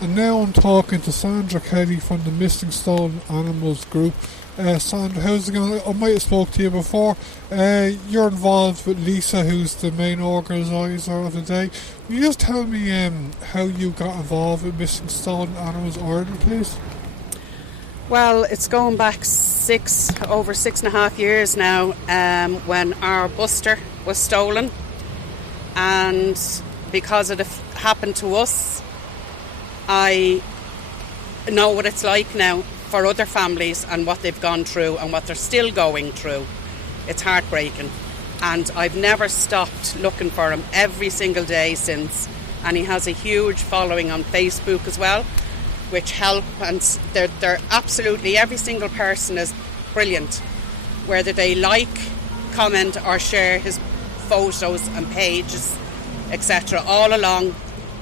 And now I'm talking to Sandra Kelly from the Missing Stolen Animals group. Sandra, how's it going? I might have spoke to you before. You're involved with Lisa, who's the main organiser of the day. Can you just tell me how you got involved with Missing Stolen Animals Ireland, please? Well, it's going back over 6.5 years now, when our Buster was stolen, and because it happened to us, I know what it's like now for other families and what they've gone through and what they're still going through. It's heartbreaking, and I've never stopped looking for him every single day since, and he has a huge following on Facebook as well, which help, and they're absolutely, every single person is brilliant, whether they like, comment or share his photos and pages, etc., all along,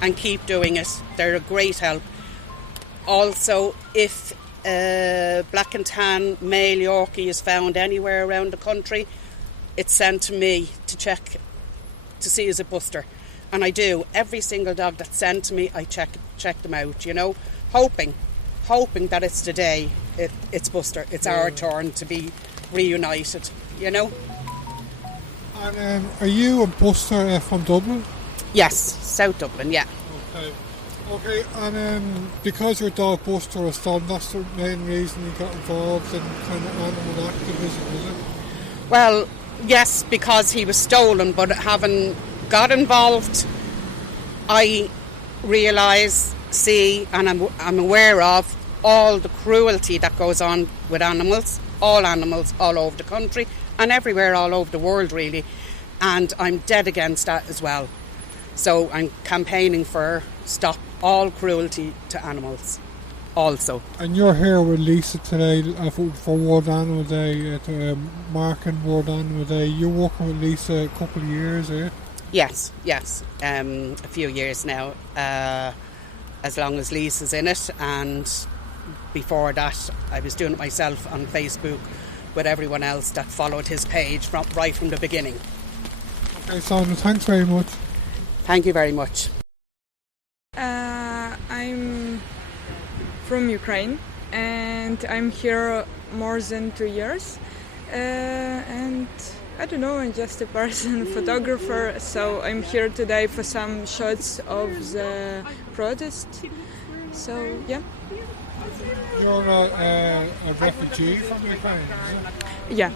and keep doing it. They're a great help. Also, if black and tan male Yorkie is found anywhere around the country, it's sent to me to check to see is it Buster, and I do. Every single dog that's sent to me, I check them out, hoping that it's the day it's Buster. It's our turn to be reunited, And are you a Buster from Dublin? Yes, South Dublin, yeah. Okay, and because your dog Buster was stolen, that's the main reason you got involved in kind of animal activism, is it? Well, yes, because he was stolen, but having got involved, I realise, see, and I'm aware of all the cruelty that goes on with animals all over the country and everywhere all over the world, really. And I'm dead against that as well. So I'm campaigning for stop all cruelty to animals also. And you're here with Lisa today for World Animal Day, marking World Animal Day. You're working with Lisa a couple of years, are you? Yes, a few years now, as long as Lisa's in it, and before that I was doing it myself on Facebook with everyone else that followed his page right from the beginning. Okay, Sandra, thanks very much. Thank you very much. I'm from Ukraine and I'm here more than 2 years, and I don't know, I'm just a person, photographer, so I'm here today for some shots of the protest. So, yeah. You're a refugee from Ukraine, is it? Yeah.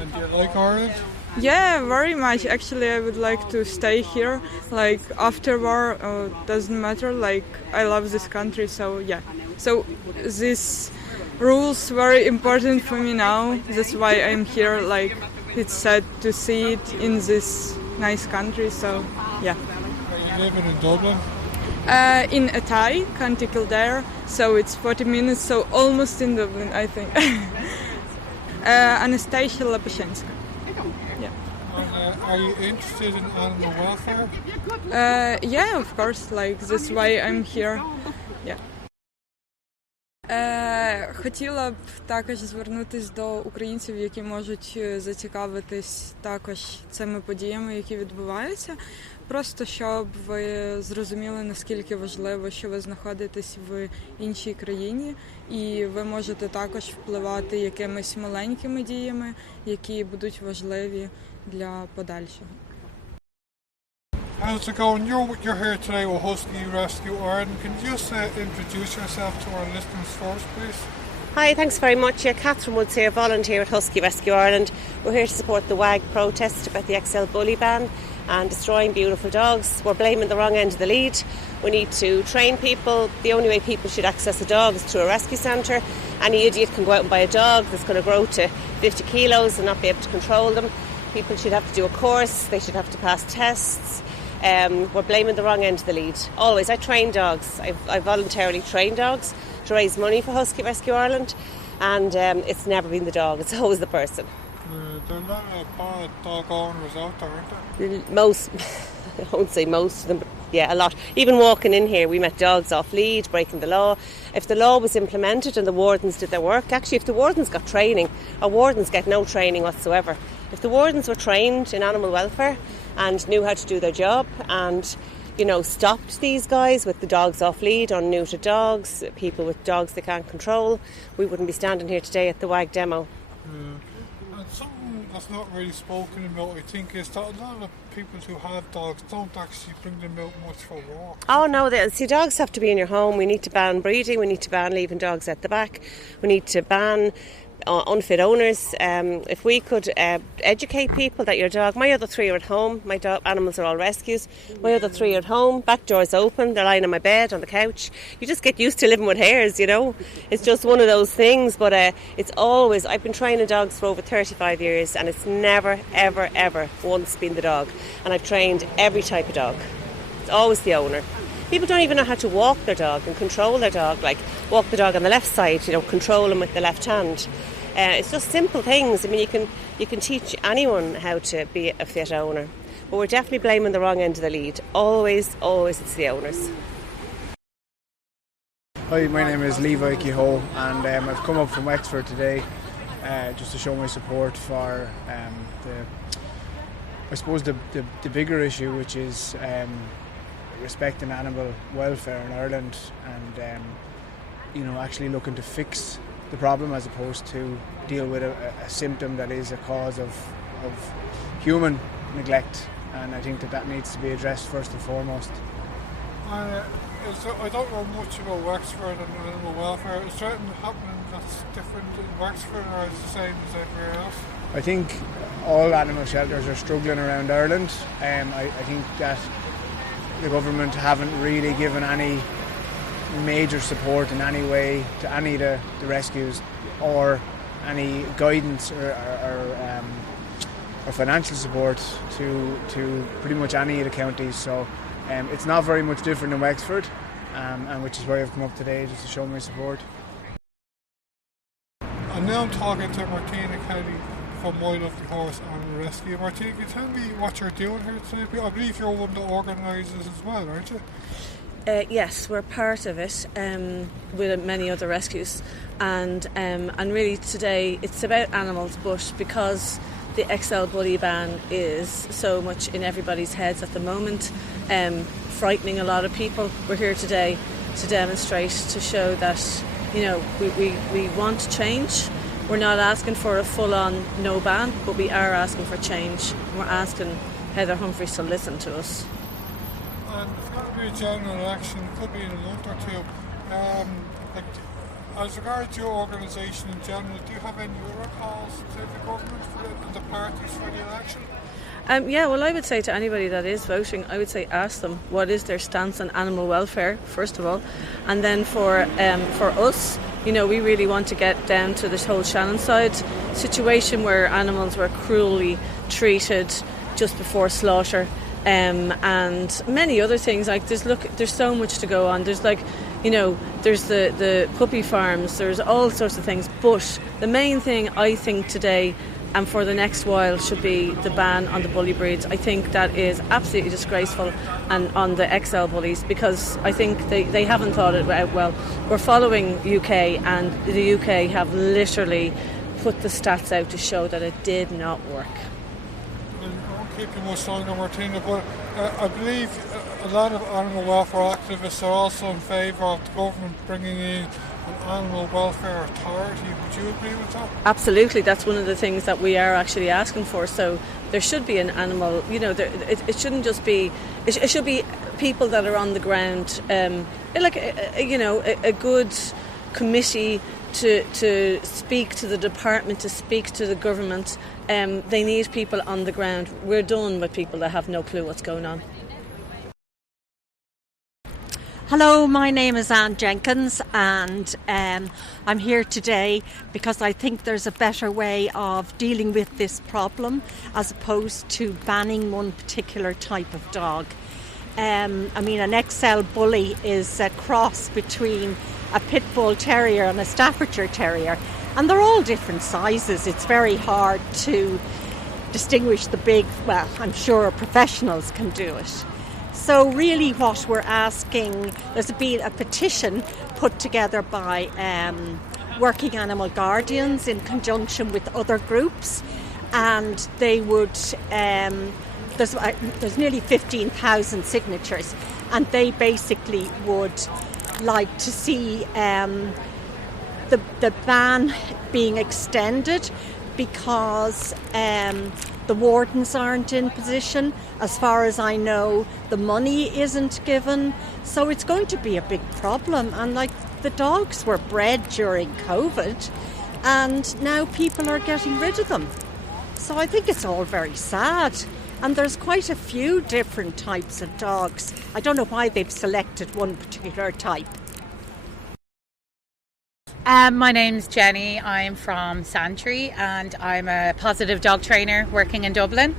And do you like Ireland? Yeah, very much. Actually, I would like to stay here. Like, after war, doesn't matter. Like, I love this country, so yeah. So, these rules very important for me now. That's why I'm here. Like, it's sad to see it in this nice country, so yeah. Are you living in Dublin? In Atay, County Kildare, so it's 40 minutes, so almost in Dublin, I think. Anastasia. Yeah. And, are you interested in animal welfare? Yeah, of course, like that's why I'm here. Yeah. Хотіла б також звернутися до українців, які можуть зацікавитись також цими подіями, які відбуваються. Просто щоб ви зрозуміли, наскільки важливо, що ви знаходитесь в іншій країні, і ви можете також впливати якимись маленькими діями, які будуть важливі для подальшого. How's it going? You're here today with Husky Rescue Ireland. Can you just introduce yourself to our listeners first, please? Hi, thanks very much. Catherine Woods here, volunteer at Husky Rescue Ireland. We're here to support the WAG protest about the Elan Bully Ban and destroying beautiful dogs. We're blaming the wrong end of the lead. We need to train people. The only way people should access a dog is through a rescue centre. Any idiot can go out and buy a dog that's going to grow to 50 kilos and not be able to control them. People should have to do a course. They should have to pass tests. We're blaming the wrong end of the lead. Always. I train dogs. I voluntarily train dogs to raise money for Husky Rescue Ireland, and it's never been the dog, it's always the person. There are a lot of bad dog owners out there, aren't there? Most, I won't say most of them, but yeah, a lot. Even walking in here, we met dogs off lead, breaking the law. If the law was implemented and the wardens did their work, actually if the wardens got training, our wardens get no training whatsoever. If the wardens were trained in animal welfare and knew how to do their job and stopped these guys with the dogs off lead on neutered dogs, people with dogs they can't control, we wouldn't be standing here today at the WAG demo. And something that's not really spoken about, I think, is that a lot of people who have dogs don't actually bring them out much for walks. Oh no, dogs have to be in your home. We need to ban breeding, we need to ban leaving dogs at the back, we need to ban unfit owners. If we could educate people that your dog, my other 3 are at home, my animals are all rescues, my other 3 are at home, back door's open, they're lying on my bed, on the couch. You just get used to living with hares, It's just one of those things, but it's always, I've been training dogs for over 35 years and it's never, ever, ever once been the dog. And I've trained every type of dog. It's always the owner. People don't even know how to walk their dog and control their dog, like walk the dog on the left side, control him with the left hand. It's just simple things. I mean, you can teach anyone how to be a fit owner, but we're definitely blaming the wrong end of the lead. Always, always it's the owners. Hi, my name is Lev Io, and I've come up from Wexford today just to show my support for the bigger issue, which is respecting animal welfare in Ireland, and actually looking to fix the problem as opposed to deal with a symptom that is a cause of human neglect, and I think that needs to be addressed first and foremost. I don't know much about Wexford and animal welfare. Is there anything happening that's different in Wexford, or is it the same as everywhere else? I think all animal shelters are struggling around Ireland. I think that the government haven't really given any major support in any way to any of the rescues, or any guidance or financial support to pretty much any of the counties. So it's not very much different in Wexford, and which is why I've come up today just to show my support. And now I'm talking to Martina Kelly from My Lovely Horse Animal Rescue. Martina, can you tell me what you're doing here tonight? I believe you're one of the organisers as well, aren't you? Yes, we're part of it with many other rescues, and really today it's about animals, but because the XL Bully Ban is so much in everybody's heads at the moment, frightening a lot of people, we're here today to demonstrate, to show that we want change. We're not asking for a full-on no ban, but we are asking for change. We're asking Heather Humphreys to listen to us. And it's going to be a general election, it could be in a month or two. As regards your organisation in general, do you have any other calls to the government for the parties for the election? I would say to anybody that is voting, I would say ask them what is their stance on animal welfare, first of all. And then for us, we really want to get down to this whole Shannonside situation where animals were cruelly treated just before slaughter. And many other things, there's so much to go on. There's there's the puppy farms, there's all sorts of things, but the main thing I think today and for the next while should be the ban on the bully breeds. I think that is absolutely disgraceful, and on the XL bullies, because I think they haven't thought it out well. We're following UK, and the UK have literally put the stats out to show that it did not work. I won't keep you much longer, Martina, but I believe a lot of animal welfare activists are also in favour of the government bringing in an animal welfare authority. Would you agree with that? Absolutely, that's one of the things that we are actually asking for. So there should be an animal, it shouldn't just be, it should be people that are on the ground, a good committee to speak to the department, to speak to the government. They need people on the ground. We're done with people that have no clue what's going on. Hello, my name is Jenkins, and I'm here today because I think there's a better way of dealing with this problem as opposed to banning one particular type of dog. An XL Bully is a cross between a Pit Bull Terrier and a Staffordshire Terrier, and they're all different sizes. It's very hard to distinguish the big, well, I'm sure professionals can do it. So really what we're asking, there's been a petition put together by working animal guardians in conjunction with other groups, and they would there's nearly 15,000 signatures, and they basically would like to see the ban being extended because the wardens aren't in position. As far as I know, the money isn't given, so it's going to be a big problem. And like, the dogs were bred during COVID, and now people are getting rid of them. So I think it's all very sad. And there's quite a few different types of dogs. I don't know why they've selected one particular type. My name's Jenny. I'm from Santry and I'm a positive dog trainer working in Dublin.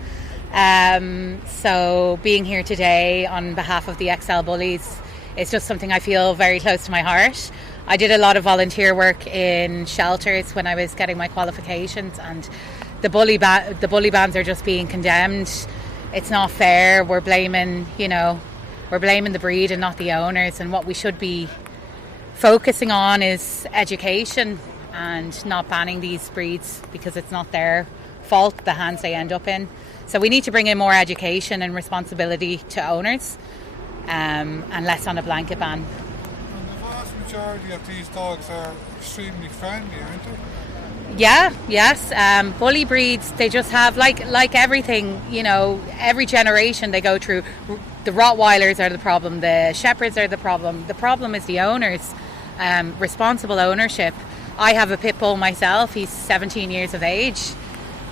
So being here today on behalf of the XL Bullies is just something I feel very close to my heart. I did a lot of volunteer work in shelters when I was getting my qualifications, and the bully bans are just being condemned. It's not fair. We're blaming the breed and not the owners, and what we should be focusing on is education and not banning these breeds because it's not their fault, the hands they end up in. So we need to bring in more education and responsibility to owners, and less on a blanket ban. And the vast majority of these dogs are extremely friendly, aren't they? Yeah, yes. Bully breeds, they just have, like everything, every generation they go through. The Rottweilers are the problem, the Shepherds are the problem. The problem is the owners, responsible ownership. I have a pit bull myself. He's 17 years of age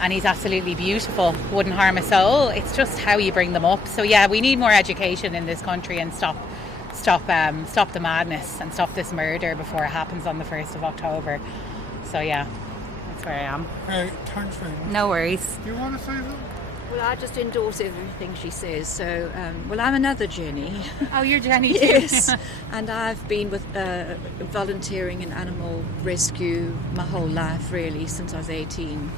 and he's absolutely beautiful, wouldn't harm a soul. It's just how you bring them up. So yeah, we need more education in this country and stop the madness and stop this murder before it happens on the 1st of October. So yeah, that's where I am. Thanks very much. No worries. Do you want to say something? Well, I just endorse everything she says. So, I'm another Jenny. Oh, you're Jenny too. Yes. And I've been with volunteering in animal rescue my whole life, really, since I was 18.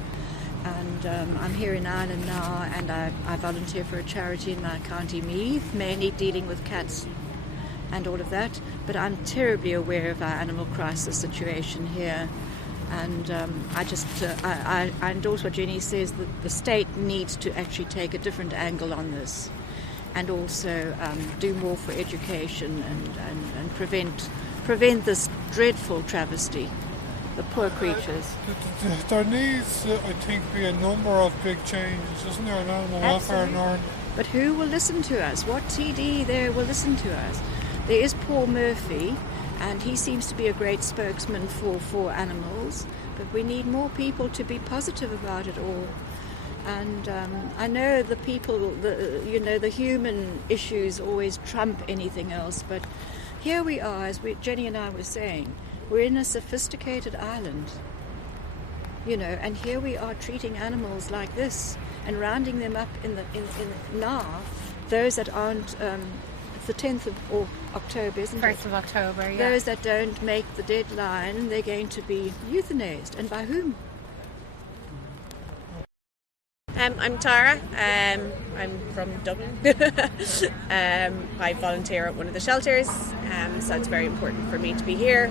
And I'm here in Ireland now, and I volunteer for a charity in my county Meath, mainly dealing with cats and all of that. But I'm terribly aware of our animal crisis situation here. And I endorse what Jenny says, that the state needs to actually take a different angle on this, and also do more for education and prevent this dreadful travesty, the poor creatures. There needs, I think, be a number of big changes, isn't there, in animal welfare in Ireland? But who will listen to us? What TD there will listen to us? There is Paul Murphy, and he seems to be a great spokesman for animals, but we need more people to be positive about it all. And I know the people, the human issues always trump anything else, but here we are, as Jenny and I were saying, we're in a sophisticated island, and here we are treating animals like this and rounding them up in now, those that aren't. The 10th of October, isn't it? 1st of October, yeah. Those that don't make the deadline, they're going to be euthanized. And by whom? I'm Tara. I'm from Dublin. I volunteer at one of the shelters, so it's very important for me to be here.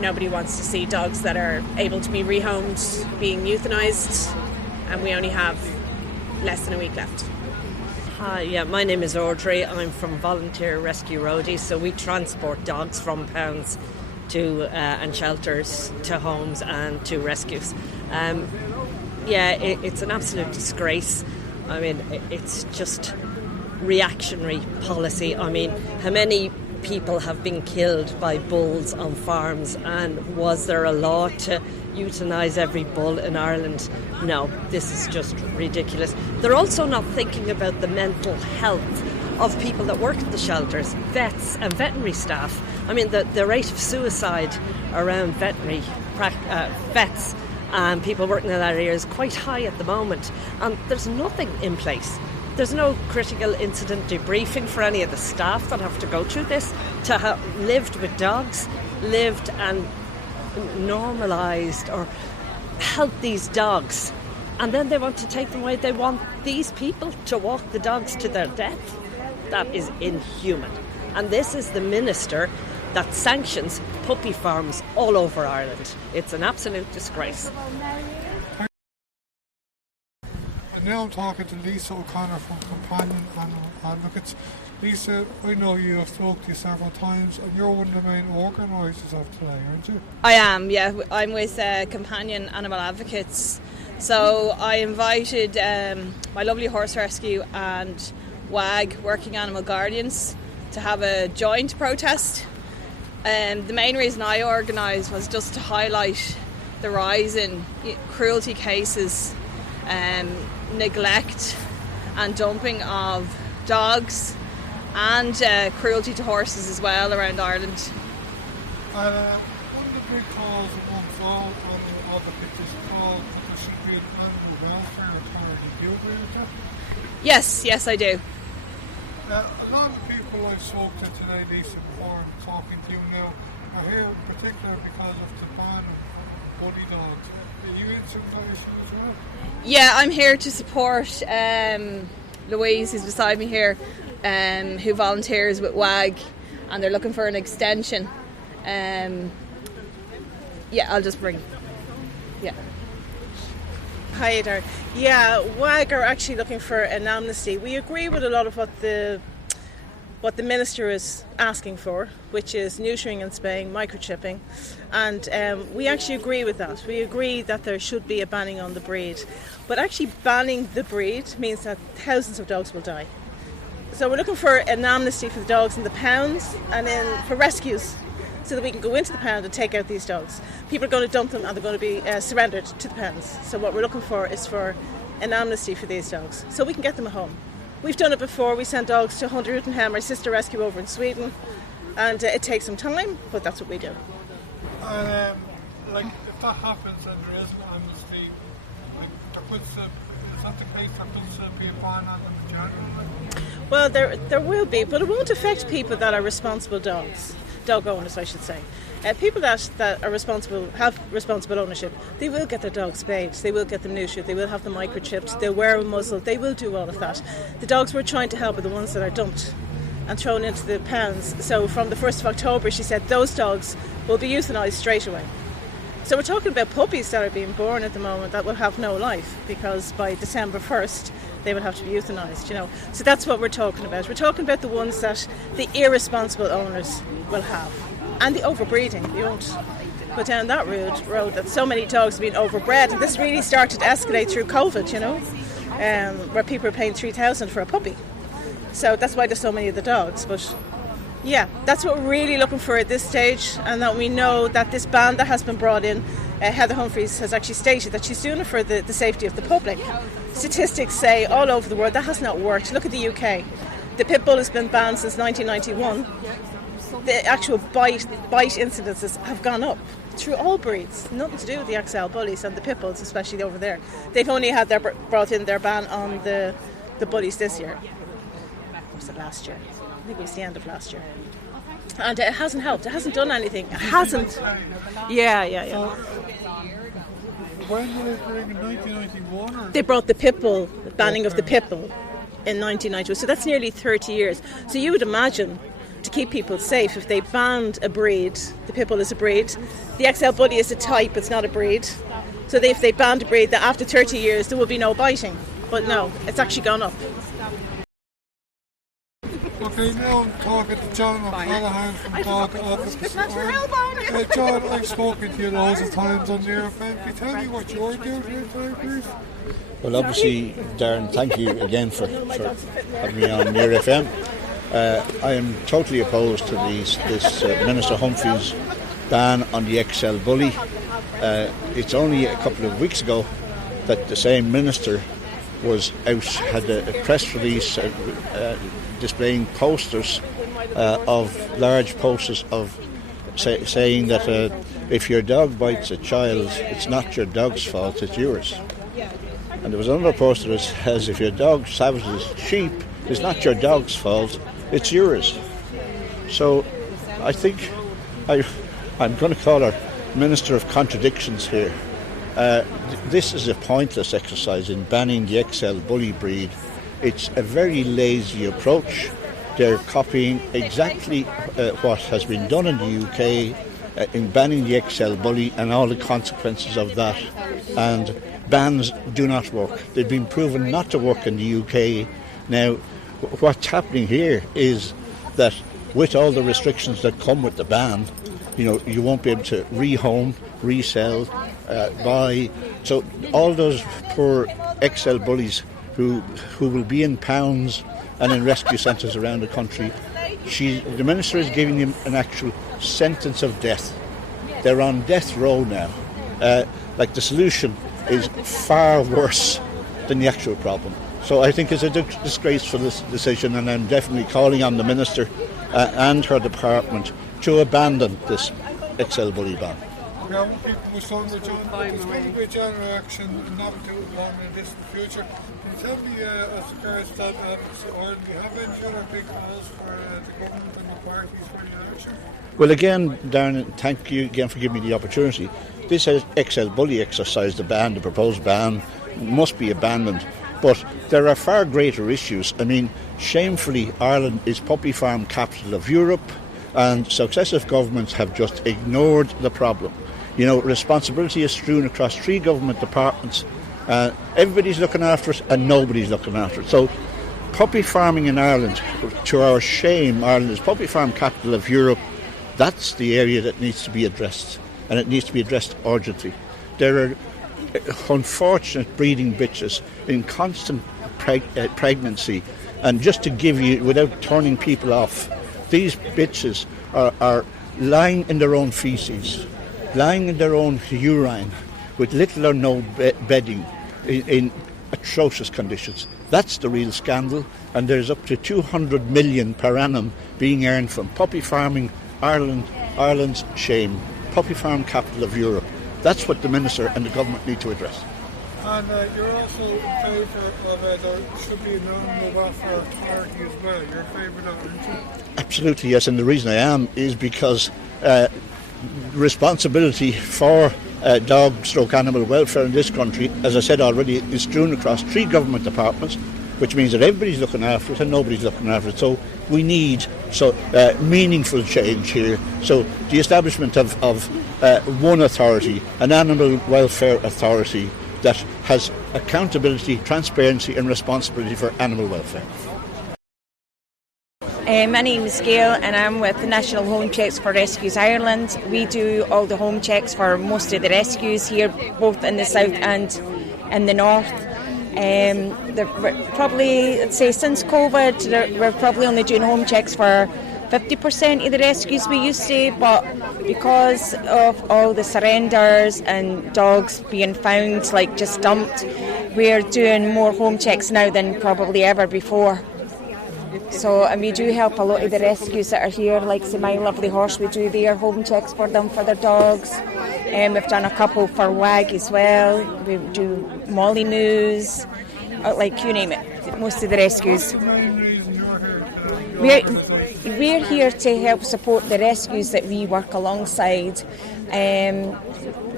Nobody wants to see dogs that are able to be rehomed being euthanized, and we only have less than a week left. Hi, yeah, my name is Audrey. I'm from Volunteer Rescue Roadies, so we transport dogs from pounds to and shelters to homes and to rescues. It's an absolute disgrace. I mean, it's just reactionary policy. I mean, how many people have been killed by bulls on farms, and was there a law to euthanize every bull in Ireland? No, this is just ridiculous. They're also not thinking about the mental health of people that work at the shelters, vets and veterinary staff. I mean, the rate of suicide around veterinary vets and people working in that area is quite high at the moment, and there's nothing in place. There's no critical incident debriefing for any of the staff that have to go through this, to have lived with dogs, lived and normalised or helped these dogs, and then they want to take them away. They want these people to walk the dogs to their death. That is inhuman. And this is the minister that sanctions puppy farms all over Ireland. It's an absolute disgrace. The now I'm talking to Lisa O'Connor from Companion Animal Advocates. Lisa, I know you have spoken to you several times, and you're one of the main organisers of today, aren't you? I am, yeah. I'm with Companion Animal Advocates. So I invited my lovely horse rescue and WAG, Working Animal Guardians, to have a joint protest. The main reason I organised was just to highlight the rise in cruelty cases, neglect and dumping of dogs, and cruelty to horses as well around Ireland. One of the big calls amongst all the pictures called that there should be an animal welfare authority. Do you agree with that? Yes, I do. A lot of people I've spoken to today, Lisa, before I'm talking to you now, are here in particular because of the ban of bully dogs. Are you into that issue as well? Yeah, I'm here to support Louise, who's beside me here, who volunteers with WAG, and they're looking for an extension. I'll just bring. Yeah. Hi there. Yeah, WAG are actually looking for an amnesty. We agree with a lot of what the Minister is asking for, which is neutering and spaying, microchipping, and we actually agree with that. We agree that there should be a banning on the breed, but actually banning the breed means that thousands of dogs will die. So we're looking for an amnesty for the dogs in the pounds, and then for rescues, so that we can go into the pound and take out these dogs. People are going to dump them and they're going to be surrendered to the pounds. So what we're looking for is for an amnesty for these dogs, so we can get them a home. We've done it before. We sent dogs to Hunter-Utenham, our sister rescue over in Sweden, and it takes some time, but that's what we do. If that happens and there is an amnesty, is that the case there could be a ban on them in general? Well, there will be, but it won't affect people that are responsible dog owners, I should say. People that are responsible, have responsible ownership, they will get their dogs spayed, they will get them neutered, they will have them microchipped, they'll wear a muzzle, they will do all of that. The dogs we're trying to help are the ones that are dumped and thrown into the pounds. So from the 1st of October, she said those dogs will be euthanised straight away. So we're talking about puppies that are being born at the moment that will have no life, because by December 1st they will have to be euthanised, So that's what we're talking about. We're talking about the ones that the irresponsible owners will have. And the overbreeding. You won't go down that road that so many dogs have been overbred. And this really started to escalate through COVID, where people are paying $3,000 for a puppy. So that's why there's so many of the dogs. But yeah, that's what we're really looking for at this stage, and that we know that this ban that has been brought in, Heather Humphreys has actually stated that she's doing it for the safety of the public. Statistics say all over the world that has not worked. Look at the UK. The pit bull has been banned since 1991. The actual bite incidences have gone up through all breeds. Nothing to do with the XL bullies and the pit bulls, especially over there. They've only had brought in their ban on the bullies this year. Or was it last year? I think it was the end of last year. And it hasn't helped. It hasn't done anything. It hasn't. Yeah. When did they bring in 1991? They brought the pit bull, the banning of the pit bull in 1991. So that's nearly 30 years. So you would imagine, to keep people safe, if they banned a breed, the pit bull is a breed, the XL bully is a type, it's not a breed. So if they banned a breed, that after 30 years there will be no biting. But no, it's actually gone up. Okay, now I'm talking to John O'Callaghan from Dog Advocates. John, I've spoken to you loads of times on your FM. Can you tell me what you're doing here today, please? Well, obviously, Darren, thank you again for having me on Near FM. I am totally opposed to this Minister Humphreys ban on the XL bully. It's only a couple of weeks ago that the same minister was out, had a press release displaying posters large posters of saying that if your dog bites a child, it's not your dog's fault, it's yours. And there was another poster that says if your dog savages sheep, it's not your dog's fault, it's yours. So I think I'm going to call her Minister of Contradictions here. This is a pointless exercise in banning the XL bully breed. It's a very lazy approach. They're copying exactly what has been done in the UK in banning the XL bully and all the consequences of that. And bans do not work. They've been proven not to work in the UK. Now, what's happening here is that with all the restrictions that come with the ban, you won't be able to rehome, resell, buy. So all those poor XL bullies who will be in pounds and in rescue centres around the country, the Minister is giving them an actual sentence of death. They're on death row now. The solution is far worse than the actual problem. So I think it's a disgraceful decision, and I'm definitely calling on the Minister and her department to abandon this XL Bully Ban. Now, people were saying that there's going to be a general action not to long in the distant future. Can you tell me, as regards that, or do you have any other big calls for the government and the parties for the action? Well, again, Darren, thank you again for giving me the opportunity. This XL Bully exercise, the proposed ban, must be abandoned. But there are far greater issues. I mean, shamefully, Ireland is puppy farm capital of Europe, and successive governments have just ignored the problem. Responsibility is strewn across 3 government departments. Everybody's looking after it, and nobody's looking after it. So, puppy farming in Ireland, to our shame, Ireland is puppy farm capital of Europe. That's the area that needs to be addressed, and it needs to be addressed urgently. There are unfortunate breeding bitches in constant pregnancy, and just to give you, without turning people off, these bitches are lying in their own feces, lying in their own urine, with little or no bedding, in atrocious conditions. That's the real scandal, and there's up to 200 million per annum being earned from puppy farming. Ireland's shame, puppy farm capital of Europe. That's what the Minister and the government need to address. And you're also in favour of there should be an animal welfare authority as well. You're in favour of that, aren't you? Absolutely, yes, and the reason I am is because responsibility for dog/animal welfare in this country, as I said already, is strewn across 3 government departments, which means that everybody's looking after it and nobody's looking after it. So we need meaningful change here. So the establishment of one authority, an animal welfare authority that has accountability, transparency and responsibility for animal welfare. My name is Gail, and I'm with the National Home Checks for Rescues Ireland. We do all the home checks for most of the rescues here, both in the south and in the north. Probably, I'd say since COVID, we're probably only doing home checks for 50% of the rescues we used to, but because of all the surrenders and dogs being found just dumped, we're doing more home checks now than probably ever before. So, and we do help a lot of the rescues that are here, like say My Lovely Horse, we do their home checks for them, for their dogs. We've done a couple for WAG as well. We do Mollymoos, you name it, most of the rescues. We're here to help support the rescues that we work alongside.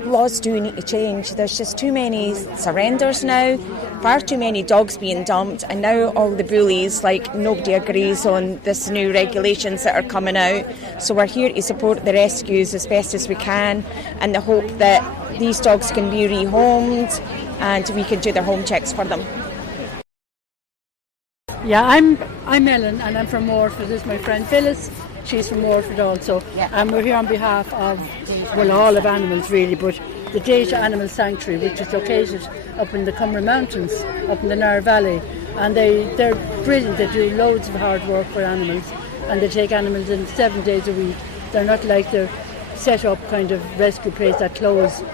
Laws do need to change. There's just too many surrenders now, far too many dogs being dumped, and now all the bullies, nobody agrees on this new regulations that are coming out. So we're here to support the rescues as best as we can, and the hope that these dogs can be rehomed and we can do their home checks for them. Yeah, I'm Ellen, and I'm from Waterford. This is my friend Phyllis. She's from Waterford also. Yeah. And we're here on behalf of, all of animals really, but the Deja Animal Sanctuary, which is located up in the Cumra Mountains, up in the Nar Valley. And they're brilliant. They do loads of hard work for animals, and they take animals in 7 days a week. They're not like the set up kind of rescue place that close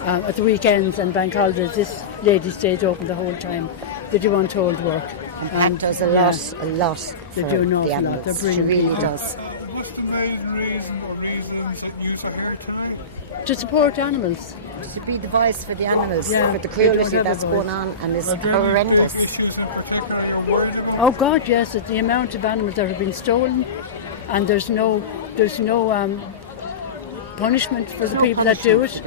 at the weekends and bank holidays. This lady stays open the whole time. They do untold work. And does a lot they for do an awful the animals. Lot. She really does. What's the main reason or reasons that you are here tonight? To support animals. To be the voice for the animals, Yeah, for the cruelty that's going on, and it's horrendous. Issues in particular you're worried about? Oh God, yes, it's the amount of animals that have been stolen, and there's no punishment for the people that do it.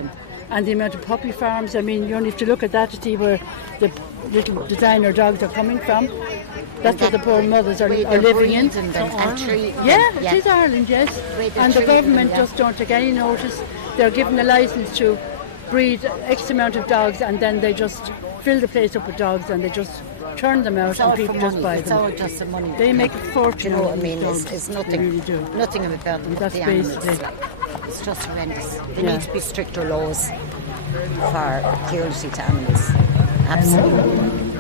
And the amount of puppy farms, I mean, you only have to look at that to see where the little designer dogs are coming from. That's what the poor mothers are living in. It is Ireland, yes. And the government just don't take any notice. They're given a licence to breed X amount of dogs and then they just fill the place up with dogs and they just turn them out and people just buy them. It's all just the money. They make a fortune. You know what I out of mean? these It's dogs. nothing. They really do. Nothing about them. That's the animals. basically. It's just horrendous. There need to be stricter laws for cruelty to animals. Absolutely.